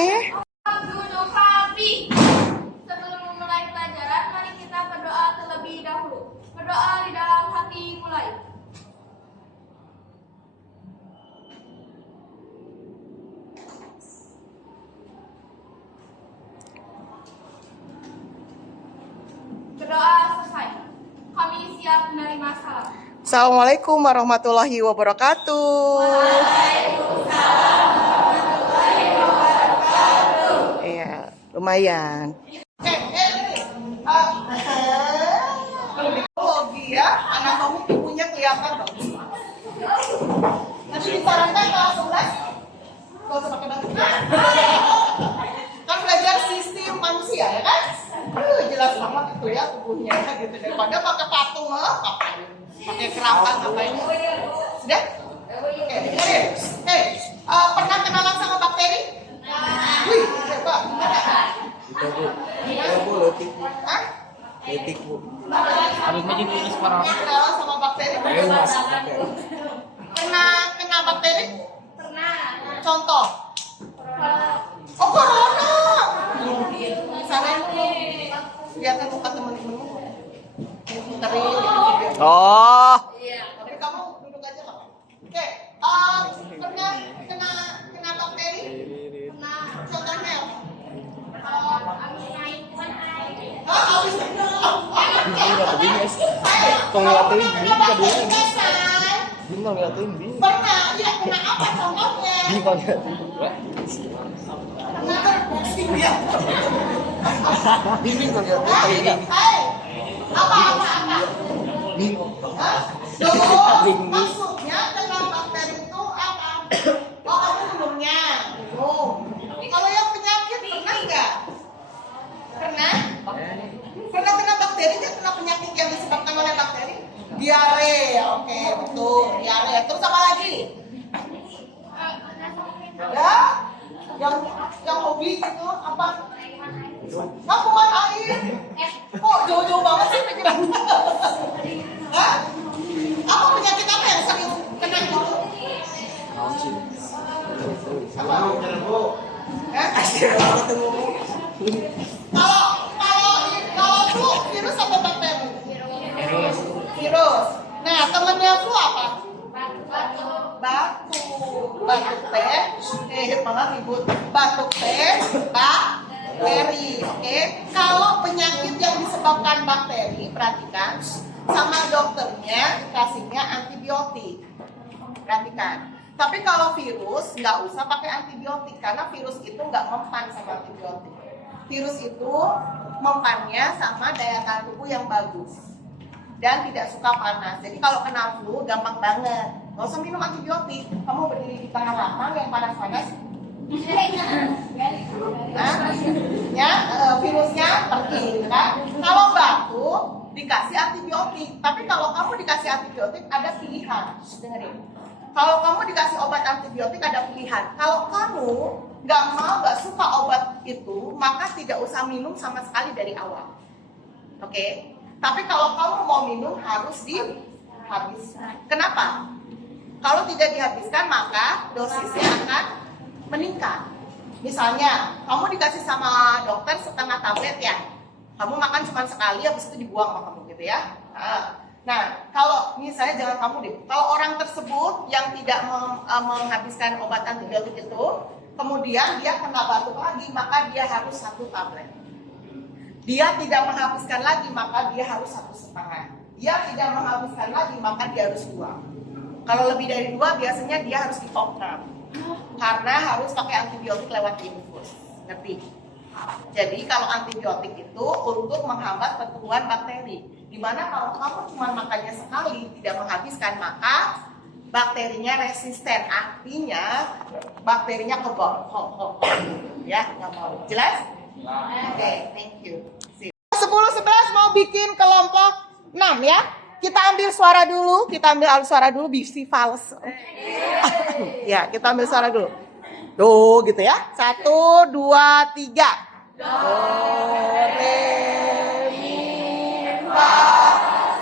nih. Gunung Kapi. Sebelum memulai pelajaran, mari kita berdoa terlebih dahulu. Berdoa di dalam hati mulai. Berdoa selesai. Kami siap menerima salam. Assalamualaikum warahmatullahi wabarakatuh. Iya, lumayan. Logi ya, anak kamu tubuhnya kelihatan bagus. Nanti disarankan kelas 11, gak usah pakai baju. Kan belajar sistem manusia ya kan? Jelas banget itu ya tubuhnya gitu, daripada pakai patung ngapain? Pakai kerangka ngapain? Sudah? Oke, dengerin. Pernah kenalan sama bakteri? Wih, hebat. Hah? Etik bu. Habis main ini sekarang. Kenalan sama bakteri? Kena bakteri? Pernah. Contoh. Oh, corona. Misalnya lihatin muka temen-temenmu. Muterin gitu video. Oh. Tapi kamu duduk aja lah. Oke. Pernah kena bakteri? Pernah. Contohnya? Abis main air. Habis Ini nggak bingung. Kau ngeliatin ini nggak bingung. Ini nggak ngeliatin bingung. Pernah, ya kena apa contohnya? Ini nggak ngeliatin. Ya. Bingung nggak ngeliatin. Apa? Bingung. Maksudnya kena bakteri itu apa? Oh, kamu minumnya. Minum. Kalau yang penyakit pernah nggak? Pernah? Pernah kena bakteri nggak? Kena penyakit yang disebabkan oleh bakteri? Diare, oke, betul. Diare. Terus apa lagi? Ya? Yang hobi gitu apa? Kuman air. Kok jauh-jauh banget sih penyakit? Hah? Apa penyakit apa yang sering kena gitu? Apa? Kalau flu virus atau bakteri? Virus. Nah, temennya flu apa? Batuk teh, malah ribut. Batuk teh, bakteri, oke? Kalau penyakit yang disebabkan bakteri, perhatikan, sama dokternya kasihnya antibiotik. Perhatikan. Tapi kalau virus nggak usah pakai antibiotik karena virus itu nggak mempan sama antibiotik. Virus itu mempannya sama daya tahan tubuh yang bagus dan tidak suka panas. Jadi kalau kena flu gampang banget. Nggak usah minum antibiotik. Kamu berdiri di tengah lapang yang panas-panas. Virusnya pergi, kan? Kalau batuk dikasih antibiotik. Tapi kalau kamu dikasih antibiotik ada pilihan. Dengerin. Kalau kamu dikasih obat antibiotik ada pilihan. Kalau kamu nggak suka obat itu, maka tidak usah minum sama sekali dari awal. Oke? Tapi kalau kamu mau minum harus dihabiskan. Kenapa? Kalau tidak dihabiskan maka dosisnya akan meningkat. Misalnya, kamu dikasih sama dokter setengah tablet ya. Kamu makan cuma sekali, habis itu dibuang sama kamu gitu ya. Nah, kalau misalnya jangan kamu deh. Kalau orang tersebut yang tidak menghabiskan obat antibiotik itu, kemudian dia kena batuk lagi, maka dia harus 1 tablet. Dia tidak menghabiskan lagi, maka dia harus 1,5. Dia tidak menghabiskan lagi, maka dia harus 2. Kalau lebih dari 2, biasanya dia harus dipotong. Karena harus pakai antibiotik lewat infus. Ngerti? Jadi kalau antibiotik itu untuk menghambat pertumbuhan bakteri. Dimana kalau kamu cuma makannya sekali, tidak menghabiskan, maka bakterinya resisten. Artinya bakterinya kebal. Ya, nggak mau. Jelas? Oke, thank you. 10-11 mau bikin kelompok 6 ya. Kita ambil suara dulu, bisi fals. Ya, kita ambil suara dulu. Tuh gitu ya. 1, 2, 3. Do, re, mi, fa,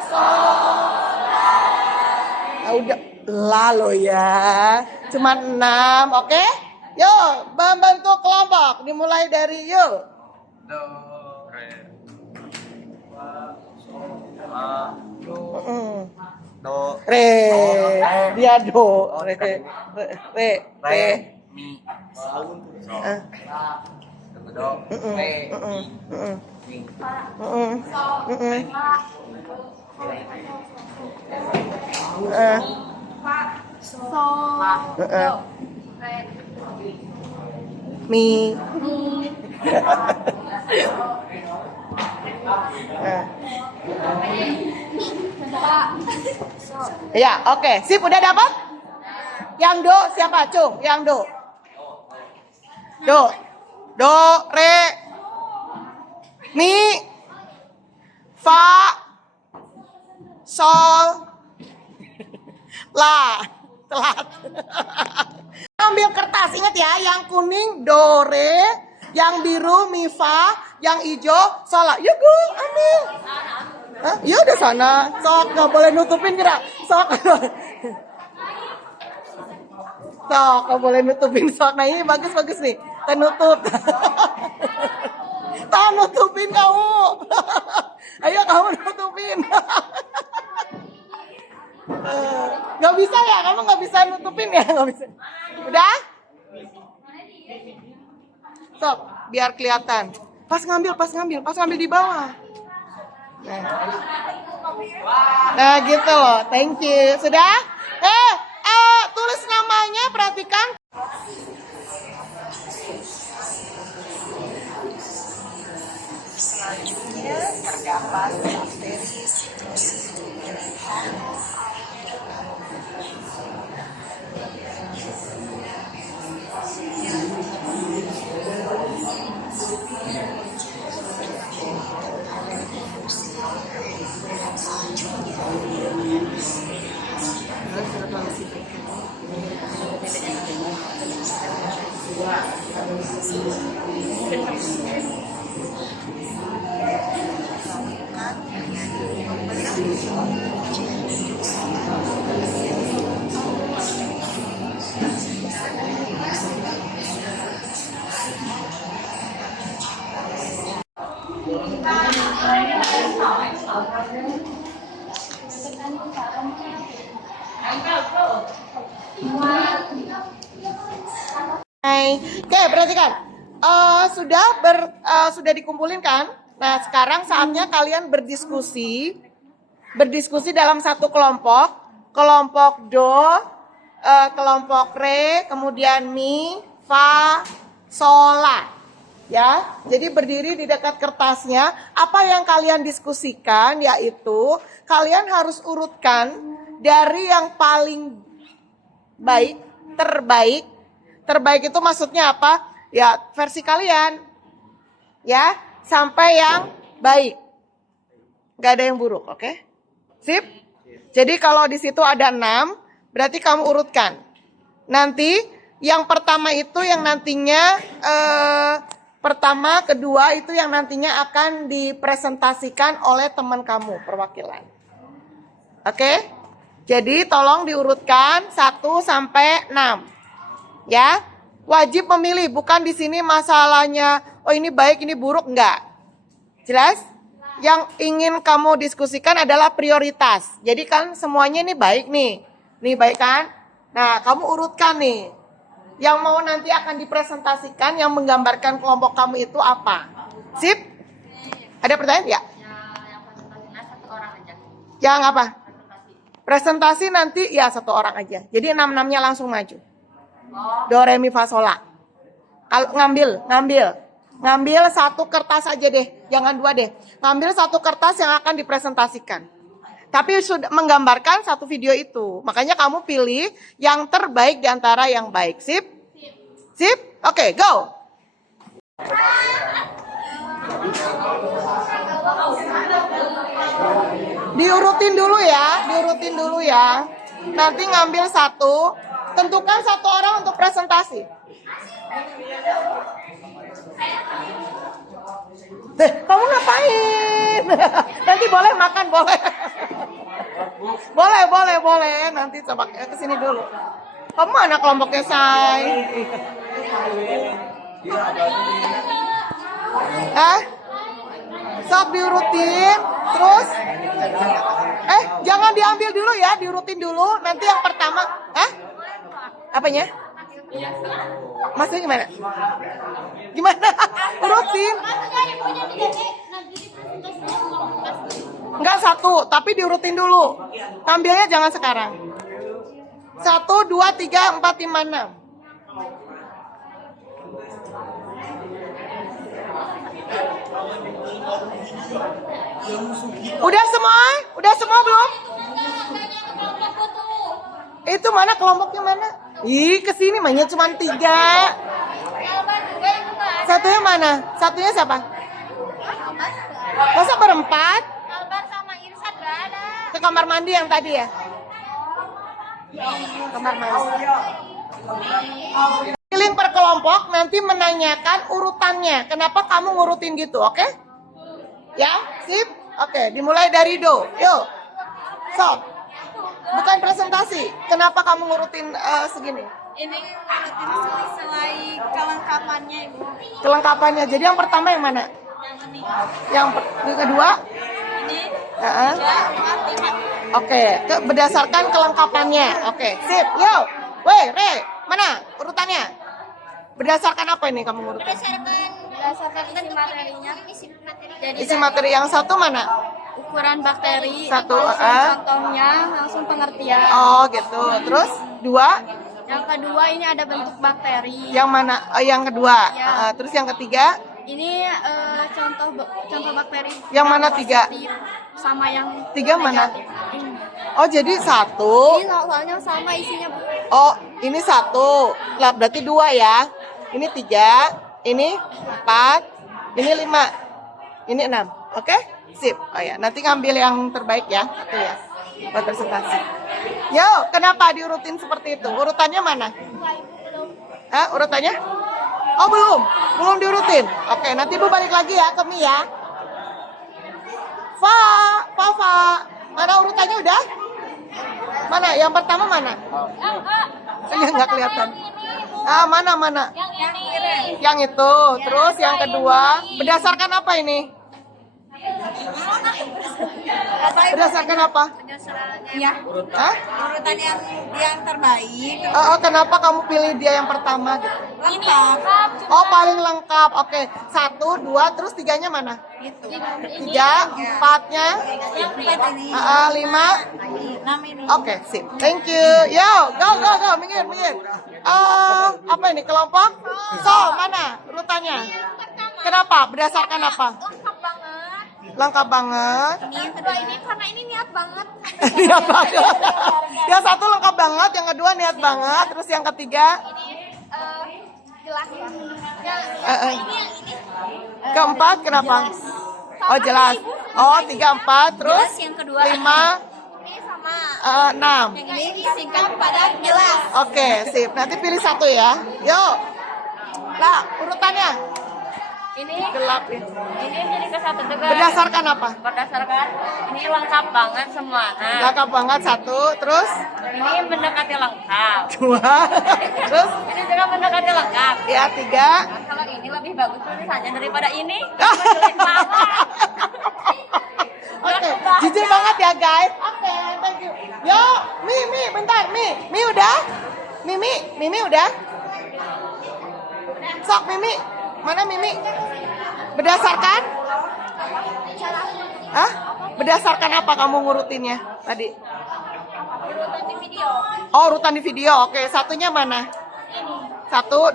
sol, la. Udah, la lo ya. Cuma 6, oke? Yuk, membentuk kelompok. Dimulai dari yuk. Do, re, fa, sol, la, do, Re. Dia do. Re. Re. Re. mi, sol, Ah. do, re, mi, Fa, Mm-mm. sol, Mm-mm. la, Ah. fa, sol, do, re, Mi. mi, Ah. fa, sol. Ya, oke. Sip, udah dapat? Yang do siapa? Cung, yang do. Do. Do, re. Mi. Fa. Sol. La. Telat. Ambil kertas, ingat ya, yang kuning do, re, yang biru mi, fa, yang hijau sol, la. Yuk, Gu, ambil. Hah? Ya udah sana. Sok, nggak boleh nutupin kira. Sok. Sok, nggak boleh nutupin sok. Nah ini bagus nih. Tenutup. Tak nutupin kamu. Ayo kamu nutupin. Nggak bisa ya, kamu nggak bisa nutupin ya, nggak bisa. Udah? Sok, biar kelihatan. Pas ngambil di bawah. Nah gitu loh, thank you. Sudah? Tulis namanya, perhatikan. Selanjutnya terdapat bakteri Oke, perhatikan. Sudah dikumpulin kan? Nah, sekarang saatnya kalian berdiskusi dalam satu kelompok. Kelompok do, kelompok re, kemudian mi, fa, sol, la. Ya, jadi berdiri di dekat kertasnya. Apa yang kalian diskusikan yaitu kalian harus urutkan dari yang paling baik, terbaik. Terbaik itu maksudnya apa? Ya, versi kalian. Ya, sampai yang baik. Gak ada yang buruk, oke? Sip? Jadi kalau di situ ada 6, berarti kamu urutkan. Nanti yang pertama itu yang nantinya pertama, kedua itu yang nantinya akan dipresentasikan oleh teman kamu, perwakilan. Oke? Jadi tolong diurutkan 1 sampai 6. Ya, wajib memilih, bukan di sini masalahnya, oh ini baik, ini buruk, enggak. Jelas? Yang ingin kamu diskusikan adalah prioritas. Jadi kan semuanya ini baik nih. Nih baik kan? Nah, kamu urutkan nih. Yang mau nanti akan dipresentasikan, yang menggambarkan kelompok kamu itu apa? Sip? Ada pertanyaan? Ya. Yang presentasinya 1 orang aja. Yang apa? Presentasi nanti ya 1 orang aja. Jadi 6-6-nya langsung maju. Do, re, mi, fa, sol, la. Kalau ngambil 1 kertas aja deh, jangan 2 deh. Ngambil 1 kertas yang akan dipresentasikan. Tapi sudah menggambarkan 1 video itu. Makanya kamu pilih yang terbaik di antara yang baik. Sip? Sip? Oke, go. Diurutin dulu ya. Nanti ngambil 1. Tentukan 1 orang untuk presentasi. Kamu ngapain? Nanti boleh makan, boleh. Boleh. Nanti coba ke sini dulu. Kamu mana kelompoknya, Say? Sok diurutin, terus jangan diambil dulu ya, diurutin dulu. Nanti yang pertama, apanya? Maksudnya gimana? Gimana? Urutin. Enggak satu, tapi diurutin dulu. Ambilnya jangan sekarang. 1, 2, 3, 4, 5, 6. Udah semua? Udah semua belum? Itu mana kelompoknya mana? Ih, kesini mainnya cuma 3. Satunya mana? Satunya siapa? Masa berempat? Albar sama Irsan gak ada. Ke kamar mandi yang tadi ya? Kamar mandi. Keliling per kelompok nanti menanyakan urutannya. Kenapa kamu ngurutin gitu, oke? Ya, sip? Oke, dimulai dari Do. Yuk. Sok. Bukan presentasi. Kenapa kamu ngurutin segini? Ini ngurutin sesuai kelengkapannya, Ibu. Kelengkapannya. Jadi yang pertama yang mana? Yang ini. Yang kedua? Ini. Heeh. 3, 4, 5. Oke, berdasarkan kelengkapannya. Oke, sip. Yuk. Weh, Re, mana urutannya? Berdasarkan apa ini kamu ngurutin? Berdasarkan isi materinya. Jadi Isi materi yang satu mana? ukuran bakteri, Satu, contohnya, langsung pengertian. Oh, gitu. Terus 2? Yang kedua ini ada bentuk bakteri. Yang mana? Yang kedua. Ya. Terus yang ketiga? Ini contoh bakteri. Yang mana 3? Positif sama yang 3 mana? negatif. Ini. Oh, jadi 1. Ini soalnya sama isinya, Bu. Oh, ini 1. Lah, berarti 2 ya. Ini 3, ini 4, ini 5, ini 6. Oke? Sip. Oh ya, nanti ngambil yang terbaik ya. Satu ya. Buat presentasi. Yo, kenapa diurutin seperti itu? Urutannya mana? Urutannya? Oh, belum. Belum diurutin. Oke, nanti Bu balik lagi ya ke Mi ya. Fa. Mana urutannya udah? Mana? Yang pertama mana? Nggak kelihatan. Mana? Yang itu. Terus yang kedua, berdasarkan apa ini? Berdasarkan apa? Ya. Hah? Urutan yang terbaik. Kenapa kamu pilih dia yang pertama gitu? Lengkap. Oh, paling lengkap. Oke. 1, 2, terus 3-nya mana? Gitu. 3, 4-nya? 5? 6 ini. Oke, sip. Thank you. Yo, go. Minggir. Apa ini? Kelompok? Mana urutannya? Kenapa? Berdasarkan apa? Lengkap banget. Lengkap banget. Yang kedua ini karena ini niat banget. Niat banget. Yang satu lengkap banget, yang kedua niat banget, terus yang ketiga? Jelas. Ini. Keempat kenapa? Oh, jelas. Oh, 3, 4, terus Jelas yang kedua. 5, Ini sama. 6. Yang ini singkat padat jelas. Oke, sip. Nanti pilih satu ya. Yuk. Lah, urutannya Ini gelap ya. ini jadi ke satu juga. Berdasarkan apa? Berdasarkan ini lengkap banget semua. Nah, Lengkap banget 1, terus ini mendekati lengkap. 2, terus Ini juga mendekati lengkap. ya 3. Nah, kalau ini lebih bagus tulisannya daripada ini. Jelek banget. Oke, jujur banget ya guys. Oke, thank you. Yo, Mi, bentar, Mi udah? Mimi udah? Sok Mimi, mana Mimi? Berdasarkan? Berdasarkan apa kamu ngurutinnya tadi? Urutan di video. Oh, urutan di video. Oke, satunya mana? 1, 2,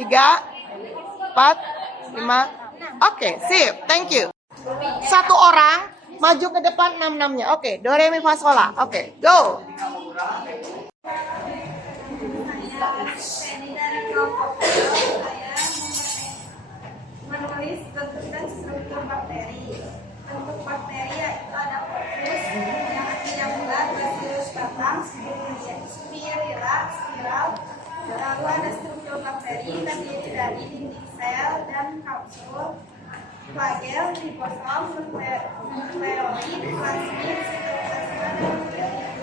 3, 4, 5. Oke, sip. Thank you. Satu orang maju ke depan 6-6-nya. Oke, do re mi fa sol la. Oke, go. Menulis bentuk dan struktur bakteri. Bentuk bakteri yaitu ada fokus yang artinya bulat, bacillus batang, spirila, spiral. Lalu ada struktur bakteri terdiri dari dinding sel dan kapsul, flagel, ribosom, nukleoid, plasmid, sitoplasma, dan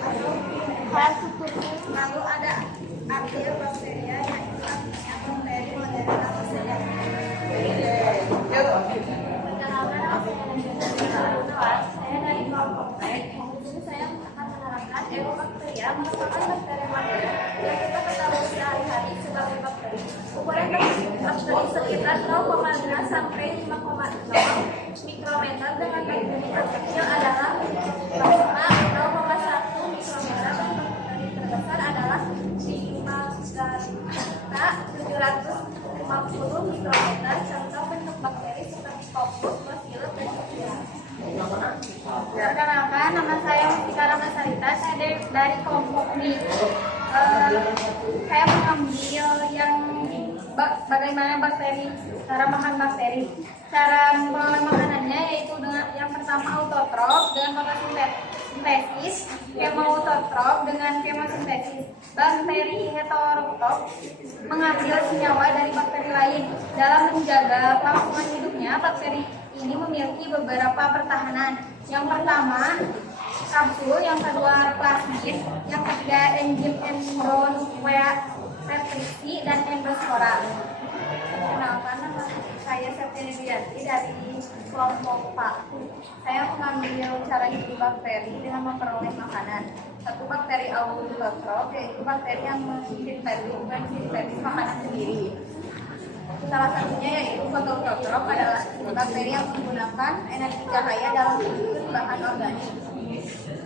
nukleoid. Lalu ada archaeobacteria yaitu artinya bakteri sekitar 0,5 sampai 5,0 mikrometer dengan bakteri terkecil adalah plasma 0,1 mikrometer dan bakteri terbesar adalah 5.750 mikrometer. Contoh bentuk bakteri seperti Coccus, Bacillus, dan Shigella. Perkenalkan, nama saya Mustika Ramasarita, saya dari kelompok B. Saya mengambil yang bagaimana bakteri, cara makan bakteri. Cara makanannya yaitu dengan yang pertama autotrof dengan fotosintesis, kemoautotrof dengan kemosintesis. Bakteri heterotrof mengambil senyawa dari bakteri lain. Dalam menjaga kelangsungan hidupnya, bakteri ini memiliki beberapa pertahanan. Yang pertama kapsul, yang kedua plasmid, yang ketiga enzim endonucleopetriksi dan endospora. Kenalkan, nama saya Septiani Wiyanti dari kelompok PA. Saya mengambil cara hidup bakteri dengan memperoleh makanan. Satu, bakteri autotrof, yaitu bakteri yang mensintetis makanan sendiri. Salah satunya yaitu fotoautotrof adalah bakteri yang menggunakan energi cahaya dalam membentuk bahan organik.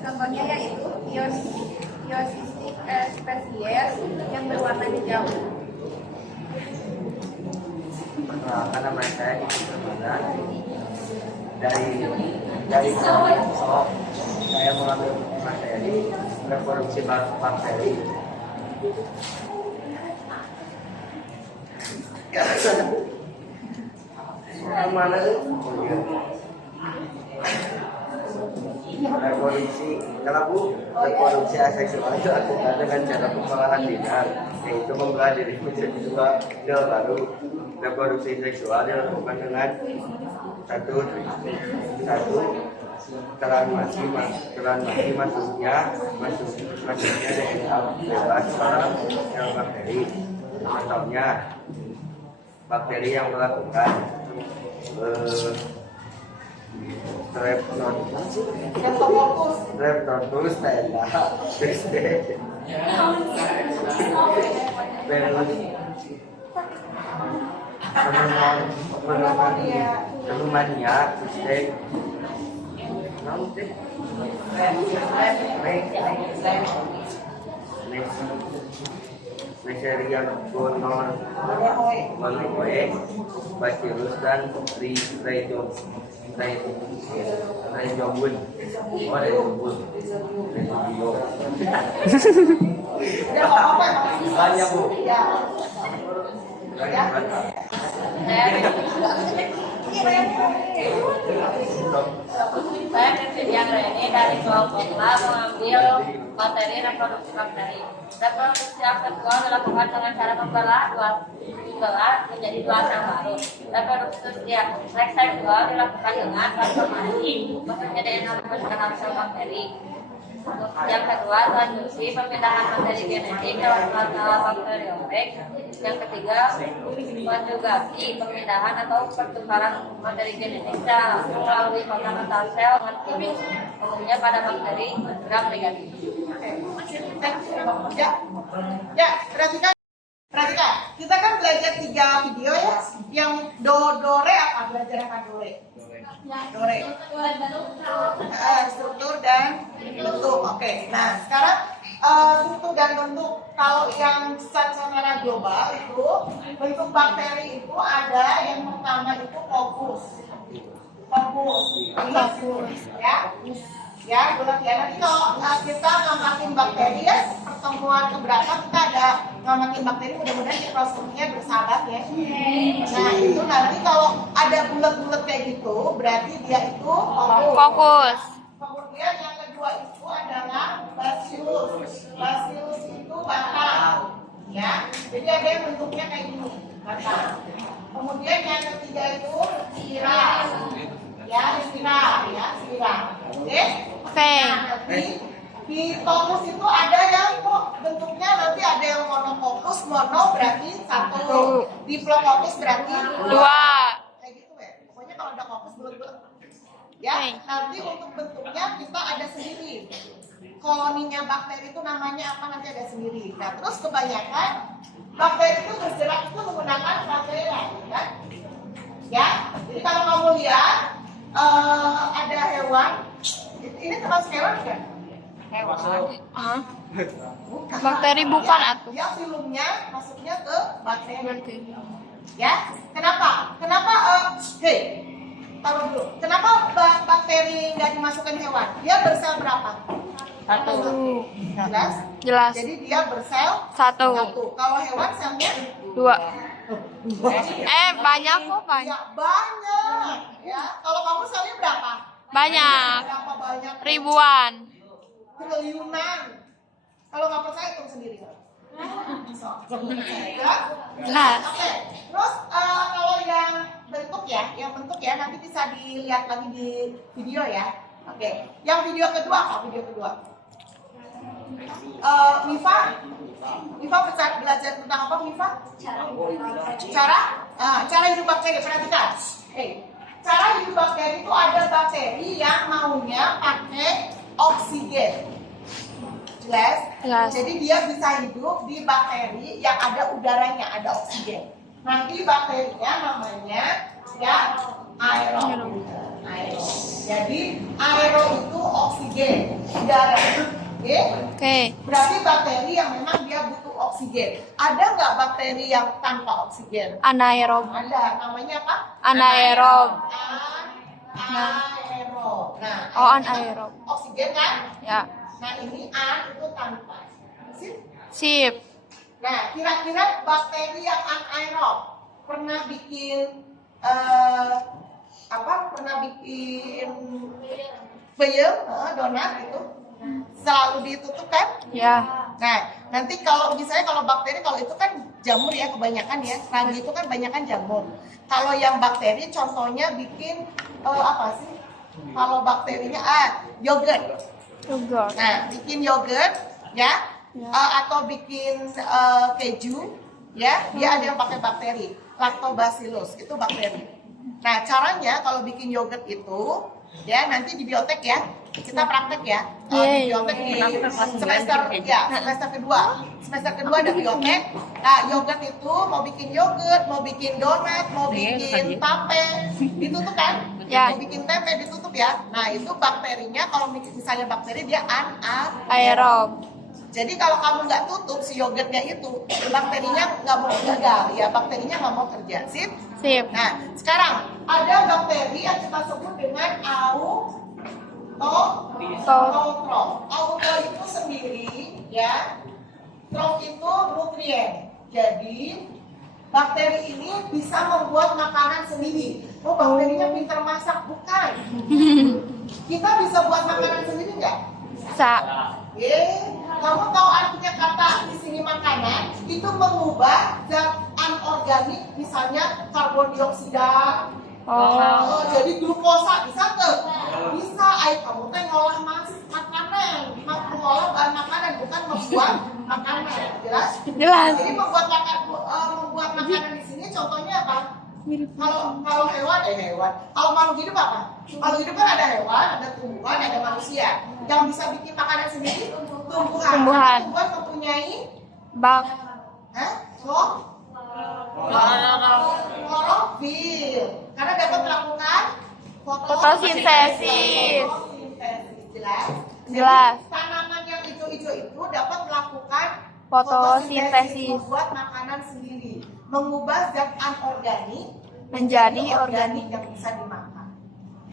Contohnya yaitu Iosistic species yang berwarna hijau. Perkenalkan, nama saya dari kelompok. Saya mengambil materi reproduksi bakteri. Mana reproduksi aseksual dilakukan dengan cara pengolahan dinar, yaitu membelah diri menjadi dua sel baru. Reproduksi seksual dilakukan dengan satu telan mati masuknya DNA bebas pada sel bakteri. Contohnya bakteri yang melakukan Streptococcus tenda pneumonia Neisseria gonorrhoeae, Bacillus dan Rhizobium. Banyak, Bu. Saya Christian Reni dari kelompok A mengambil materi reproduksi bakteri. Reproduksi aseksual dilakukan dengan cara membelah menjadi dua sel baru. Reproduksi seksual dilakukan dengan transformasi maksudnya DNA ke dalam sel bakteri. Yang kedua, transduksi pemindahan materi genetik dalam bakteriofag. Yang ketiga, konjugasi pemindahan atau pertukaran materi genetik secara langsung melalui kontak sel dengan kubus, umumnya pada bakteri gram negatif. Ya, perhatikan. Kita kan belajar 3 video ya. Yang dore apa? Belajar apa dore? Dore. Struktur dan bentuk. Oke. Nah, sekarang struktur dan bentuk. Kalau yang secara global itu bentuk bakteri itu ada yang pertama itu Coccus. Ya, bulat ya. Nanti kalau kita ngamatin bakteri ya, pertemuan keberapa kita ada ngamatin bakteri, mudah-mudahan mikroskopnya bersahabat ya. Nah itu nanti kalau ada bulat-bulat kayak gitu, berarti dia itu Fokus. Kemudian yang kedua itu adalah Bacillus. Bacillus itu batang, ya. Jadi ada yang bentuknya kayak gini, batang. Kemudian yang ketiga itu spiral. Ya, spiral. Oke. Nah, di Coccus itu ada yang kok bentuknya nanti ada yang monococcus, berarti 1, Diplococcus berarti 2. Kayak gitu ya. Pokoknya kalau ada coccus bulat-bulat. Ya, nanti untuk bentuknya kita ada sendiri. Koloninya bakteri itu namanya apa nanti ada sendiri. Nah, terus kebanyakan bakteri itu bergerak itu menggunakan bakteri hewan? Ini termasuk hewan kan? Hewan. Hah? Bukan. Bakteri bukan, Ya, atuh. dia filumnya masuknya ke bakteri. Ya, kenapa? Hei, taruh dulu. Kenapa bakteri nggak dimasukkan hewan? Dia bersel berapa? Satu. Jelas? Jelas. Jadi dia bersel Satu. Kalau hewan selnya 2. Banyak kok, banyak. ya banyak. Ya, kalau kamu selnya berapa? Banyak. Berapa banyak? Ribuan. Triliunan. Kalau nggak percaya hitung sendiri. Ya? Jelas. Oke. Terus kalau yang bentuk ya nanti bisa dilihat lagi di video ya. Oke. Yang video kedua apa? Video kedua. Mifa belajar tentang apa, Mifa? Cara hidup bakteri. Perhatikan. Cara hidup bakteri itu ada bakteri yang maunya pakai oksigen. Jelas? Jelas. Jadi dia bisa hidup di bakteri yang ada udaranya, ada oksigen. Nanti bakterinya namanya ya aerob. Jadi aerob itu oksigen, udara. Oke? Oke. Berarti bakteri yang memang dia butuh oksigen. Ada nggak bakteri yang tanpa oksigen? Anaerob. Ada. Namanya apa? Anaerob. Anaerob. Nah, Oh, anaerob. oksigen kan? Ya. Nah, ini an itu tanpa. Sip? Sip. Nah, kira-kira bakteri yang anaerob pernah bikin Pernah bikin peyem, donat itu selalu ditutup kan? Ya. Nah, nanti kalau bakteri kalau itu kan jamur ya kebanyakan ya. Ragi itu kan banyakan jamur. Kalau yang bakteri contohnya bikin apa sih? Kalau bakterinya yogurt. Yogurt. Nah, bikin yogurt ya, Ya. Atau bikin keju ya, dia ada yang pakai bakteri, lactobacillus itu bakteri. Nah, caranya kalau bikin yogurt itu ya nanti di biotek ya, kita praktek ya. Di Yeay. biotek di semester kedua ada biotek. Nah, yogurt itu mau bikin yogurt, mau bikin donat, mau bikin tape, ditutup kan? Ya. Mau bikin tempe ditutup ya. Nah, itu bakterinya kalau misalnya bakteri dia Aerob. Jadi kalau kamu nggak tutup si yogurtnya itu, bakterinya nggak mau gagal ya, bakterinya nggak mau kerja. Sip? Sip. Nah, sekarang ada bakteri yang kita sebut dengan autotrof. Auto itu sendiri ya, trof itu nutrien. Jadi bakteri ini bisa membuat makanan sendiri. Oh, bakterinya pintar masak, bukan? Kita bisa buat makanan sendiri nggak? Bisa. Kamu tahu artinya kata di sini makanan itu mengubah zat anorganik, misalnya karbon dioksida, jadi glukosa, bisa nggak? Bisa. Kamu teh ngolah makanan, mengolah bahan makanan, bukan membuat makanan. Jelas? Jelas. Jadi membuat makanan di sini contohnya apa? Kalau hewan. Kalau makhluk hidup apa? Makhluk hidup kan ada hewan, ada tumbuhan, ada manusia. Yang bisa bikin makanan sendiri tumbuhan. Tumbuhan. Tumbuhan mempunyai klorofil. Karena dapat melakukan Fotosintesis. Jelas? Jelas. Jadi, tanaman yang hijau-hijau itu dapat melakukan Fotosintesis. membuat makanan sendiri, mengubah zat anorganik Menjadi organik. yang bisa dimakan.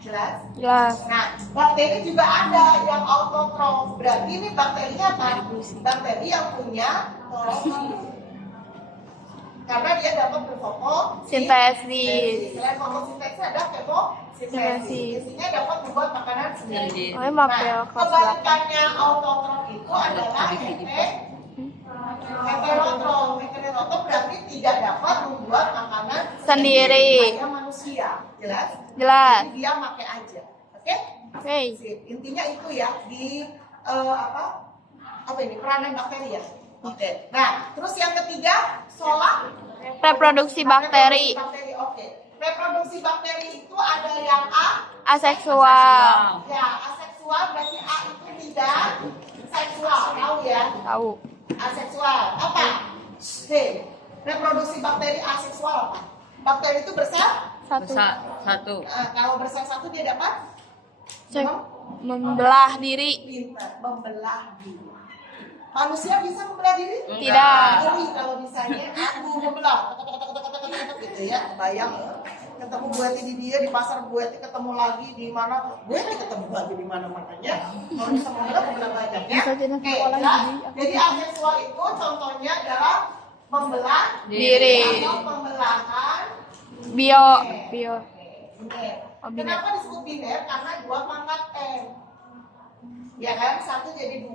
Jelas? Jelas. Nah, bakteri juga ada yang autotrof. Berarti ini bakterinya apa? Bakteri yang punya klorofil. Karena dia dapat Sintesis. Selain fotosintesis ada kemosintesis. Intinya dapat membuat makanan sendiri. Oh, emang Nah, kelas kebalikannya autotrof itu adalah heterotrof. Heterotrof berarti tidak dapat membuat makanan Sendiri. Kayak manusia. Jelas? Jelas. Jadi dia pakai aja. Oke? Oke. Sip. Intinya itu ya di apa ini peranan bakteri ya. Oke. Nah, terus yang ketiga Reproduksi bakteri. Oke. Reproduksi bakteri itu ada yang Aseksual. ya aseksual berarti A itu tidak seksual, tahu ya? Tahu. Aseksual apa? Reproduksi bakteri aseksual apa? Bakteri itu bersel. Satu. Satu. Kalau bersel satu dia dapat Cek membelah diri. Pintar, membelah diri. Manusia bisa membelah diri? Tidak. Ngeri kalau misalnya aku membelah, gitu ya, bayang ya. Ketemu Bu Eti di dia di pasar, Bu Eti ketemu lagi di mana, Bu Eti ketemu lagi di mana makanya. Kalau bisa membelah banyak ya. Oke, ya. Jadi aseksual itu contohnya adalah membelah Diri. atau pembelahan Bio. biner. Oh, biner. Kenapa disebut biner? Karena 2 pangkat N. Ya kan, 1 jadi 2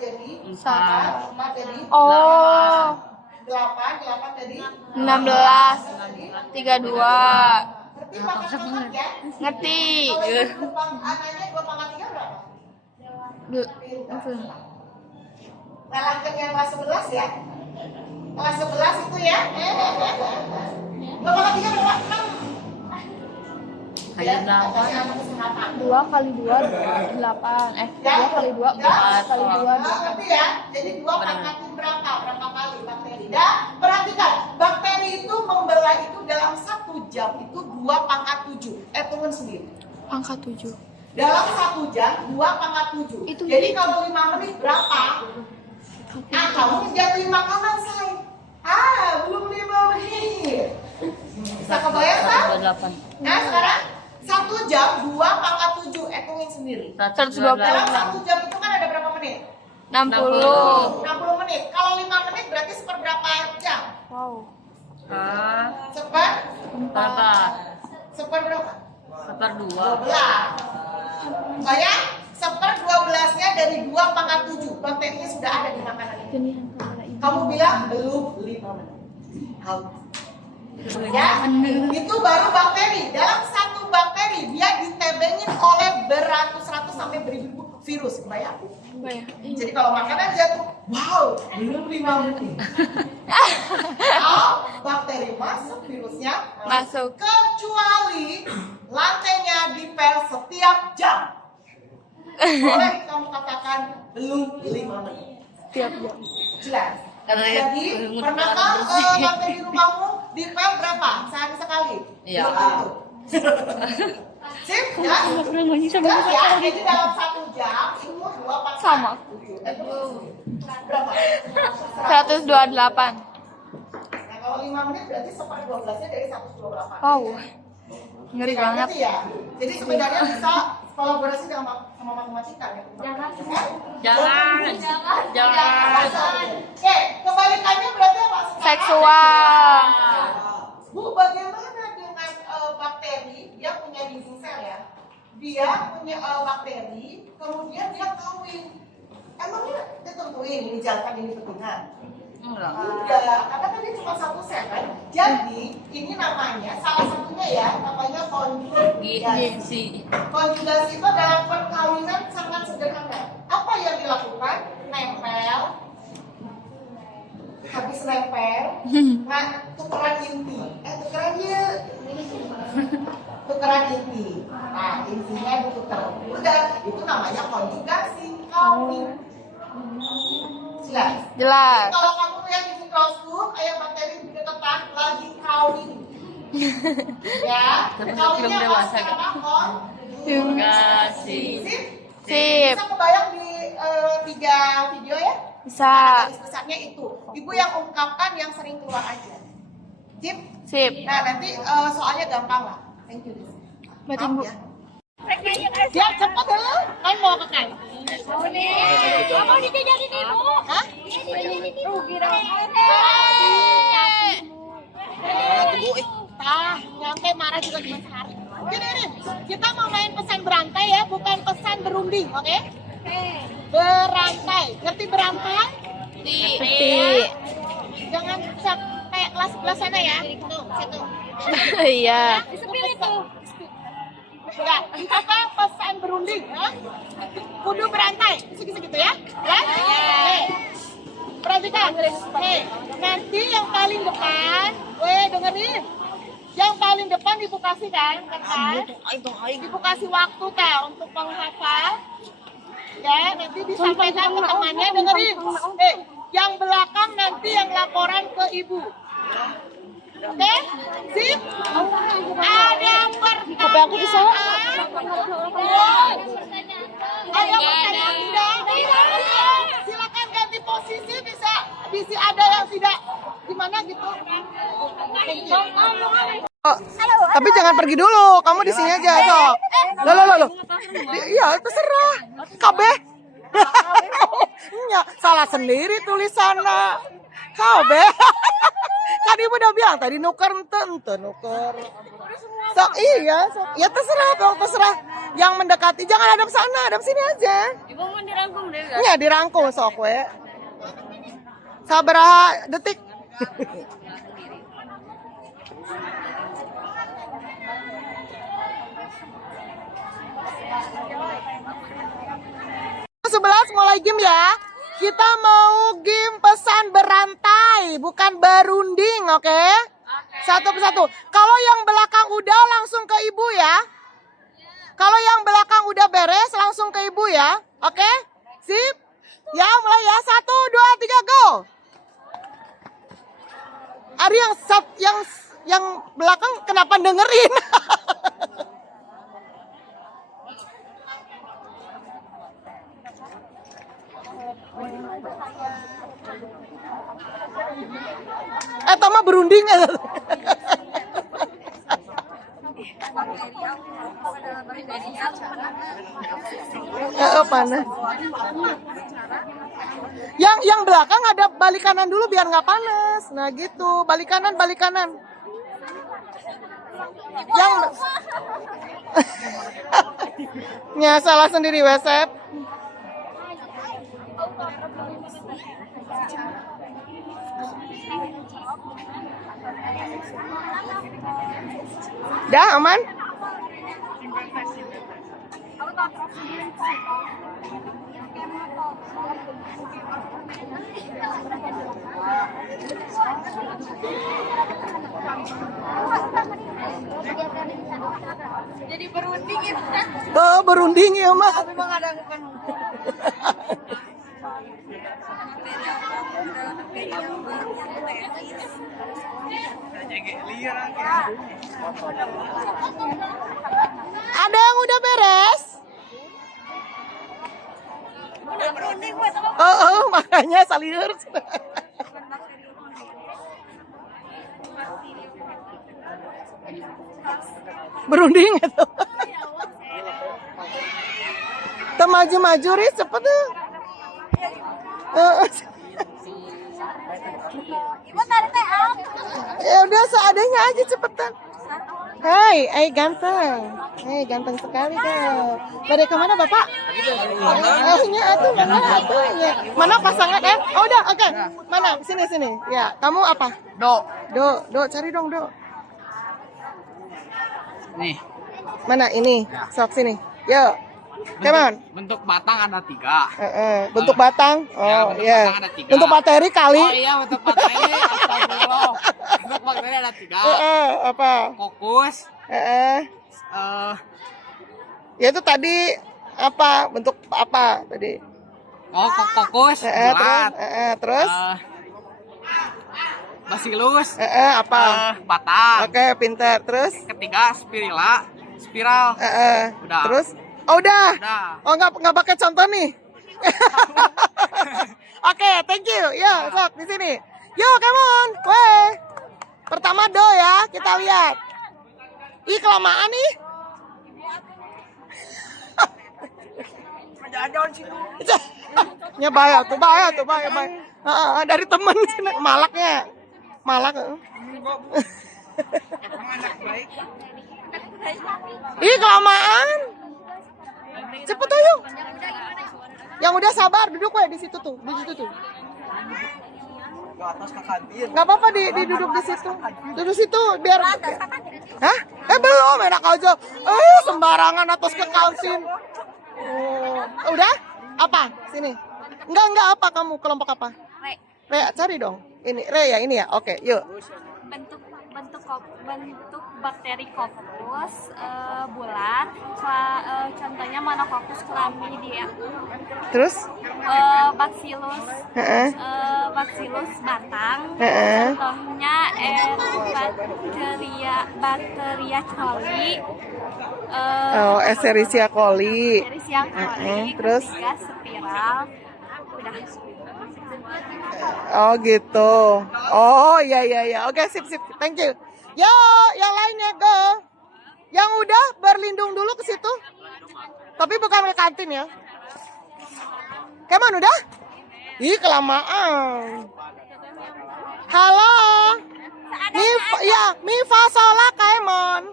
jadi 4, 4 jadi Oh, 8 jadi 16, jadi 32. Ngerti pangkat ya? Ngerti. Kalau anaknya 2 pangkat 3 berapa? Nah, langkah yang kelas 11 ya. Kelas 11 itu ya. 2 pangkat 3 berapa? 6. Hanya 8. 2 kali 2 8. 2 kali 2 4 kali 2 Ngerti ya? Jadi 2 pangkatin berapa? Berapa kali bakteri? Dan perhatikan, bakteri itu membelah itu dalam 1 jam itu 2 pangkat 7. Tunggu sendiri. Angka 7. Dalam 1 jam 2 pangkat 7. Itu. Jadi kalau 5 menit berapa? Kamu menjatuhi makanan say. Belum 5 menit. Bisa kebayang kan? 28. Nah sekarang 1 jam 2 pangkat 7. Hitungin sendiri. 120. Dalam 1 jam itu kan ada berapa menit? 60. 60 menit. Kalau 5 menit berarti seperberapa jam? Wow. Berapa? Seperberapa? 1/2. 12. Bayang, 1/12-nya dari 2 pangkat 7. Bakterinya sudah ada di makanan itu. Kamu bilang belum 5 menit. Ya, itu baru bakteri. Dalam 1 bakteri dia ditebengin oleh beratus-ratus sampai beribu virus. Kebayang? Jadi kalau makanan jatuh, wow, belum 5 menit. Bakteri masuk, virusnya Masuk. kecuali lantainya dipel setiap jam. Boleh kamu katakan belum 5 menit. Tiap jam. Jelas. Karena Jadi ya, pernahkah bakteri di rumahmu dipel berapa? Sehari sekali? Iya. Belum tentu. Sip, jelas? Jelas ya? Jadi dalam 1 jam itu 2 pangkat. Sama. Berapa? 128. Nah, kalau 5 menit berarti 1/12-nya dari 128. Wow. Ngeri Ngerti banget. ya? Jadi sebenarnya bisa kolaborasi sama matematika ya. Jangan. Oke, kebalikannya berarti apa? Sekarang? Seksual. Bu, bagaimana dengan bakteri? Dia punya dinding sel ya. Dia punya bakteri, kemudian dia kawin. Emangnya ditentuin ini jantan ini betina? Enggak, karena kan dia cuma 1 sel kan. Jadi ini namanya salah satunya ya, namanya konjugasi. Konjugasi itu adalah perkawinan sangat sederhana. Apa yang dilakukan? Nempel. Habis nempel, nah tukeran inti. Tukeran inti. Nah, intinya ditukar. Udah, itu namanya konjugasi, kawin. Jelas. Jelas. Kalau kamu lihat di mikroskop, kayak bakteri di deketan lagi kawin. Ya, kawinnya apa sekarang? Konjugasi. Sip? Sip. Bisa kebayang di 3 video ya? Bisa. Garis besarnya itu. Ibu yang ungkapkan yang sering keluar aja. Sip? Sip. Nah, nanti soalnya gampang lah. Thank you. Berarti Maaf Bu. ya. Siap, cepet dulu. Kan mau ke kan? Mau dikejarin ibu. Hah? Rugi dong. Nyampe marah juga cuma sehari. Gini, kita mau main pesan berantai ya, bukan pesan berunding, oke? Berantai, ngerti berantai? Ngerti. Jangan kayak kelas sana ya. Tuh, situ. Iya. Disepil itu. Enggak, apa pesan berunding, ya? Kudu berantai, segitu ya? Ya? Oke. Perhatikan, nanti yang paling depan, dengerin. Yang paling depan ibu kasih kan? Ibu kasih waktu kan untuk menghafal. Ya, nanti disampaikan ke temannya, dengerin. Yang belakang nanti yang laporan ke ibu. Oke? Sip? Ada pertanyaan. Ada pertanyaan tidak? Silakan ganti posisi, bisa ada yang tidak gimana gitu. Oh, tapi jangan pergi dulu, kamu di sini aja, sok. Loh. Iya, terserah. Kabeh. Ya, salah sendiri tulisannya. Kabeh. Kan ibu udah bilang tadi nuker nuker. Sok iya, sok. Ya terserah dong, terserah. Yang mendekati jangan hadap sana, hadap sini aja. Ibu mau dirangkum deh. Iya, dirangkum sok we. Sabaraha detik. Sebelas mulai game ya. Kita mau game pesan berantai, bukan berunding, oke? Satu persatu. Kalau yang belakang udah langsung ke ibu ya. Kalau yang belakang udah beres langsung ke ibu ya, oke? Sip. Ya mulai ya. 1, 2, 3 go. Ada yang belakang kenapa dengerin? Tama berunding. Panas. Yang belakang ada balik kanan dulu biar nggak panas. Nah gitu, balik kanan. Yang ya salah sendiri Wesep. Dah aman? Jadi berunding gitu kan? Oh, berunding ya, Mak. Ada yang udah beres? Oh, makanya salieur. Berunding itu. Maju-maju Riz, cepet deh. Ya udah seadanya aja cepetan. Hai ganteng. Ganteng sekali kau. Pada kemana Bapak? Ini atuh mana atuh ya. Mana pasangan Oh udah oke. Mana sini. Ya kamu apa? Do cari dong Do. Nih. Mana ini? Sok sini. Yuk. Come on. Bentuk batang ada 3. Bentuk batang. Oh bentuk iya. batang ada 3. Bentuk materi kali. Oh iya, bentuk bakteri. Astagfirullah. Bentuk bakteri ada 3. Apa? Kokus. Ya itu tadi apa? Bentuk apa tadi? Oh, kokus. Bulat. Terus? Basilus. Apa? Batang. Oke, pintar. Terus? Ketiga spiral. Udah. Terus? Oh udah. Oh nggak pakai contoh nih. Oke, thank you. Ya, sok di sini. Yo, come on. Pertama do ya, kita lihat. Ih, kelamaan nih. Ya bahaya tuh. Dari temen sini malaknya. Malak. Ih, kelamaan. Cepet ayo. Yang udah sabar duduk di situ tuh. Ke atas ke kantin. Gak apa-apa duduk di situ. Duduk situ biar. Hah? Belum enak aja. Sembarangan atas ke kantin. Oh, udah? Apa? Sini. Enggak apa kamu kelompok apa? Re, cari dong. Ini Re ya ini ya. Oke, yuk. Bentuk bentuk bakteri Coccus bulat, contohnya Monococcus chlamydia. Terus? Bacillus Bacillus batang, Heeh. contohnya Bacteria coli, Oh, Escherichia coli. Escherichia coli, Terus? ketiga spiral, udah. Oh gitu. Oh iya iya iya. Oke sip sip. Thank you. Yo, yang lainnya go. Yang udah berlindung dulu ke situ. Tapi bukan ke kantin ya. Kemon udah? Ih kelamaan. Halo. Mifa Sola Kemon.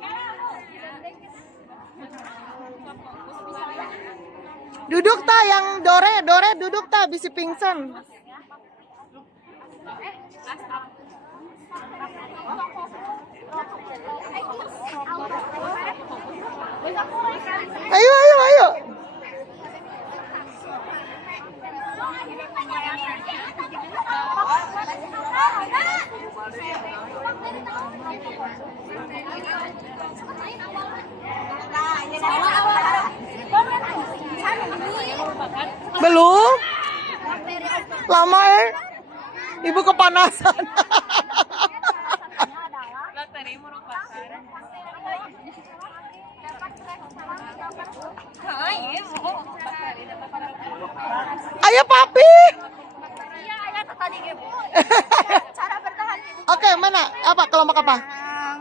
Duduk ta yang Dore duduk ta bisi pingsan. Ayo ayo ayo. Belum? Lama ya? Ibu kepanasan. Ayo papi. Cara bertahan Oke, mana? Apa? Kelompok apa?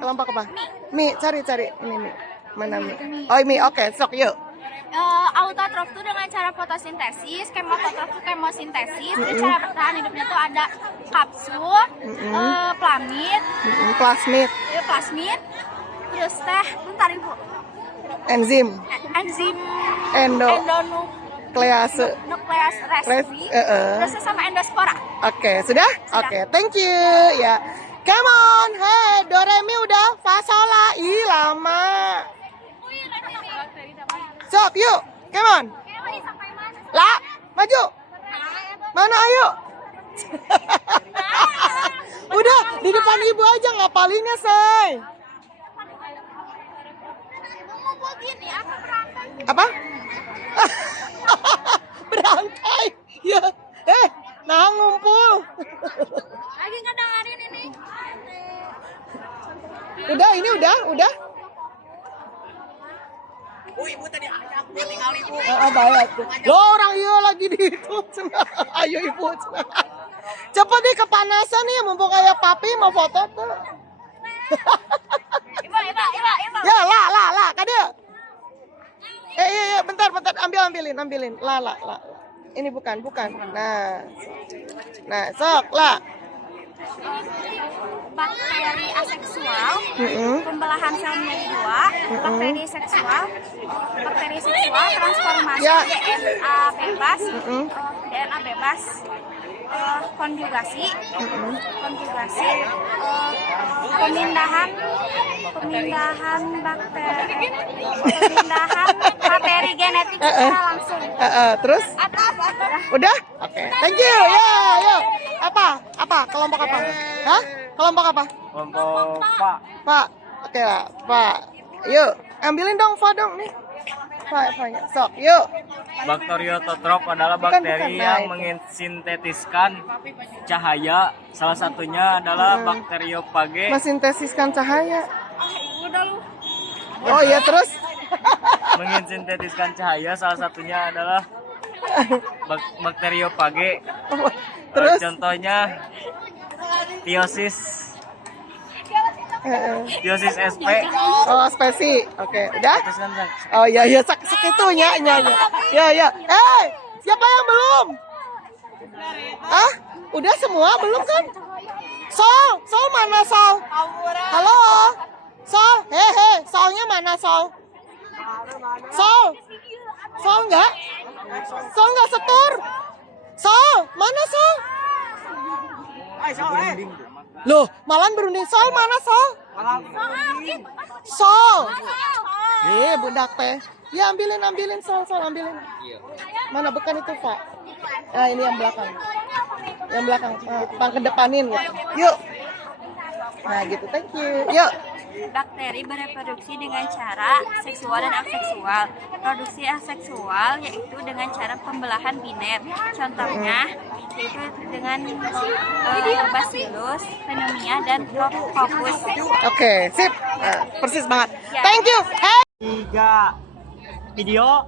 Kelompok apa? Mi, cari. Ini Mi. Mana Mi? Oh, Mi. Oke, sok yuk. autotrof itu dengan cara fotosintesis, kemotrof itu kemosintesis. Terus cara bertahan hidupnya tuh ada kapsul, plasmid, plasmid, terus teh, bentar ibu, enzim, enzim endonuklease, nukleas respi, terus sama endospora. Oke, sudah? Oke, thank you. Ya, come on, hey, Doremi udah, Fasola, ih lama. Sok, yuk, come on. Lah, maju. Mana ayo? Udah, di depan ibu aja ngapalinnya, say. Apa? Berantai. Ya, nah ngumpul. Lagi ngedengerin ini. Udah, ini udah. Ibu tadi aku tinggal ibu. Bayar. Lo orang iya lagi di itu. Ayo ibu. Cepet nih kepanasan nih, mumpung kayak papi mau foto tuh. Ibu. Ya, lah, kade. Bentar, ambilin. Lah. Ini bukan. Nah, sok, lah. Bakteri aseksual, pembelahan sel menjadi dua, bakteri seksual, transformasi Ya. DNA bebas, konjugasi, pemindahan materi genetik secara langsung. Terus? Udah? Oke. Thank you. Ya. Apa? Kelompok apa? Hah? Kelompok apa? Kelompok Pak. Pak. Oke lah, Pak. Yuk, ambilin dong, Pak dong nih. Pak. Sok, yuk. Bakteriototrop adalah Bukan, bakteri nah, yang itu. mensintetiskan cahaya. Salah satunya adalah bakteriopage. Mesintesiskan cahaya. Oh iya, terus? Mensintetiskan cahaya, salah satunya adalah bakteriopage. Terus? Contohnya Thiosis SP. Oh, spesi. Oke, udah? Terus kan, Zak? Oh iya, sekitunya. Ya. Siapa yang belum? Ah, udah semua belum kan? Sol mana Sol? Halo, Sol, Solnya mana Sol? Sol nggak setur? Sol, mana Sol? Loh, malan berunding. Sol mana Sol? Sol. Budak teh. Ya ambilin Sol ambilin. Mana bukan itu Pak? Nah ini yang belakang. Yang belakang. Kedepanin gitu. Yuk. Nah gitu, thank you. Yuk. Bakteri bereproduksi dengan cara seksual dan aseksual. Produksi aseksual yaitu dengan cara pembelahan biner. Contohnya yaitu dengan Bacillus, Pneumonia, dan Coccus. Oke, sip. Persis banget. Thank you. Hey. 3 video.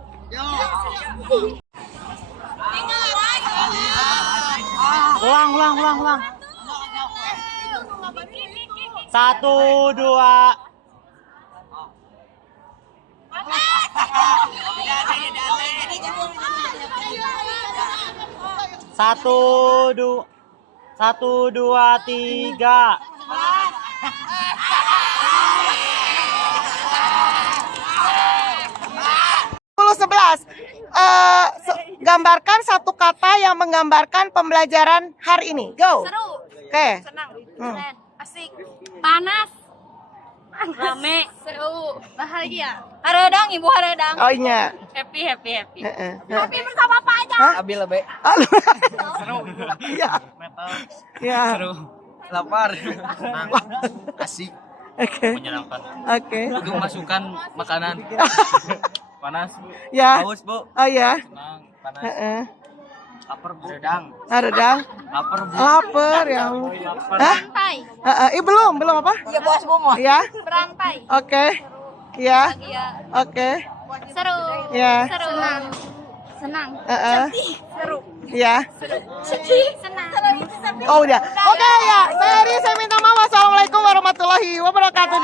Ulang. 1, 2. Satu, dua, tiga. Gambarkan satu kata yang menggambarkan pembelajaran hari ini. Go. Seru, Oke. senang, keren, asik, panas, rame, seru, bahagia. Haredang, ibu haredang. Oh iya. Happy. Heeh. Happy bersama apa aja? Abil lebih. Seru. Iya. Metal. Iya. Seru. Lapar. Senang. Asik. Oke. Menyenangkan. Oke. Itu masukan makanan. Panas, Bu. Ya. Haus, Bu. Oh ya. Senang, panas. Heeh. Lapar, Bu. Redang. Redang. Lapar, Bu. Lapar yang. Lapar. Hah? Berantai, Belum apa? Iya bos mau. Ya. berantai, Oke. Ya. bahagia, Oke. seru, Ya. seru, senang, seru, Ya. sedih, senang. Oh udah. Oke ya. Saya minta maaf. Wassalamualaikum warahmatullahi wabarakatuh.